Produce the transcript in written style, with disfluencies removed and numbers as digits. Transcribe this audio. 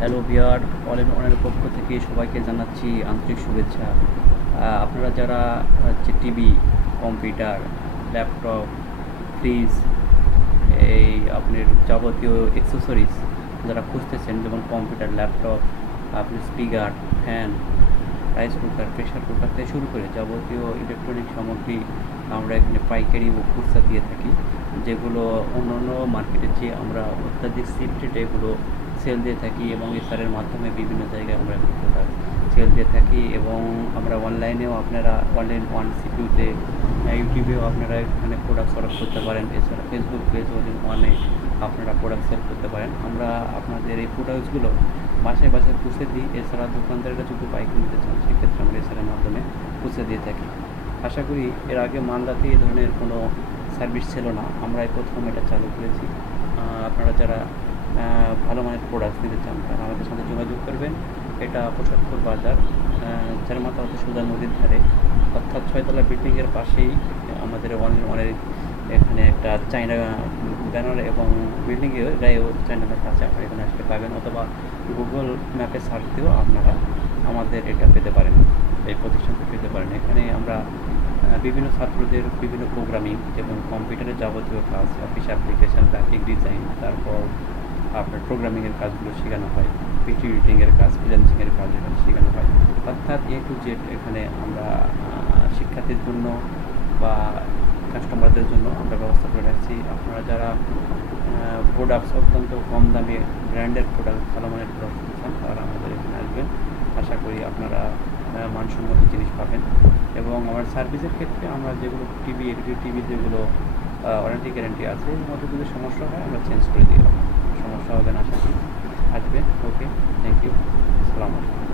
Hello ভিয়ার, all in ওয়ানের পক্ষ থেকে সবাইকে জানাচ্ছি আন্তরিক শুভেচ্ছা। আপনারা যারা হচ্ছে টিভি, কম্পিউটার, ল্যাপটপ, ফ্রিজ, এই আপনার যাবতীয় অ্যাক্সেসরিজ যারা খুঁজতেছেন, যেমন কম্পিউটার, ল্যাপটপ, আপনি speaker, fan, rice cooker, pressure cooker থেকে শুরু করে যাবতীয় ইলেকট্রনিক সামগ্রী আমরা এখানে পাইকারি ও খুচরা দিয়ে থাকি, যেগুলো অন্যান্য মার্কেটের চেয়ে আমরা অত্যাধিক চিপ রেটে এগুলো সেল দিয়ে থাকি এবং এসআরের মাধ্যমে বিভিন্ন জায়গায় আমরা প্রোডাক্ট সেল দিয়ে থাকি। এবং আমরা অনলাইনেও আপনারা অনলাইন ওয়ান সিপিউতে, ইউটিউবেও আপনারা এখানে প্রোডাক্ট অর্ডার করতে পারেন। এছাড়া ফেসবুক পেজ অল ইন ওয়ানে আপনারা প্রোডাক্ট সেল করতে পারেন। আমরা আপনাদের এই প্রোডাক্টসগুলো বাসায় বাসায় পৌঁছে দিই। এছাড়া দোকানদারেরা যদি পাইকারি নিতে চান, সেক্ষেত্রে আমরা এছাড়ার মাধ্যমে পৌঁছে দিয়ে থাকি। আশা করি এর আগে মালদাতে এই ধরনের কোনো সার্ভিস ছিল না, আমরা এই প্রথম এটা চালু করেছি। আপনারা যারা ভালো মানের প্রোডাক্ট নিতে চান, তারা আমাদের সাথে যোগাযোগ করবেন। এটা ৭৫ বাজার, চারমাথা হতে সোজা নদীর ধারে, অর্থাৎ ৬ তলা বিল্ডিংয়ের পাশেই আমাদের অনেক এখানে একটা চায়না ব্যানার এবং বিল্ডিংয়ে গায়েও চায়না লেখা আছে। আপনারা এখানে আসতে পাবেন, অথবা গুগল ম্যাপে সার্চ দিয়েও আপনারা আমাদের এটা পেতে পারেন, এই প্রতিষ্ঠানটা পেতে পারেন। এখানে আমরা বিভিন্ন ছাত্রদের বিভিন্ন প্রোগ্রামিং, যেমন কম্পিউটারের যাবতীয় কাজ, অফিস অ্যাপ্লিকেশান, গ্রাফিক ডিজাইন, তারপর আপনার প্রোগ্রামিংয়ের কাজগুলো শেখানো হয়, ভিডিও এডিটিংয়ের কাজ, ফ্রিল্যান্সিংয়ের কাজ এখানে শেখানো হয়। অর্থাৎ এ টু জেড এখানে আমরা শিক্ষার্থীর জন্য বা কাস্টমারদের জন্য আমরা ব্যবস্থা করে রাখছি। আপনারা যারা প্রোডাক্টস অত্যন্ত কম দামে ব্র্যান্ডের প্রোডাক্ট, ভালো মানের প্রোডাক্ট চান, তারা আমাদের এখানে আসবেন। আশা করি আপনারা মানসম্মত জিনিস পাবেন। এবং আমার সার্ভিসের ক্ষেত্রে আমরা যেগুলো টিভি, এলইডি টিভি যেগুলো ওয়ারেন্টি গ্যারেন্টি আছে, এর মধ্যে যদি সমস্যা হয় আমরা চেঞ্জ করে দিই। সমস্যা হবে না, আশা করি আসবেন। ওকে, থ্যাংক ইউ, আসসালামু আলাইকুম।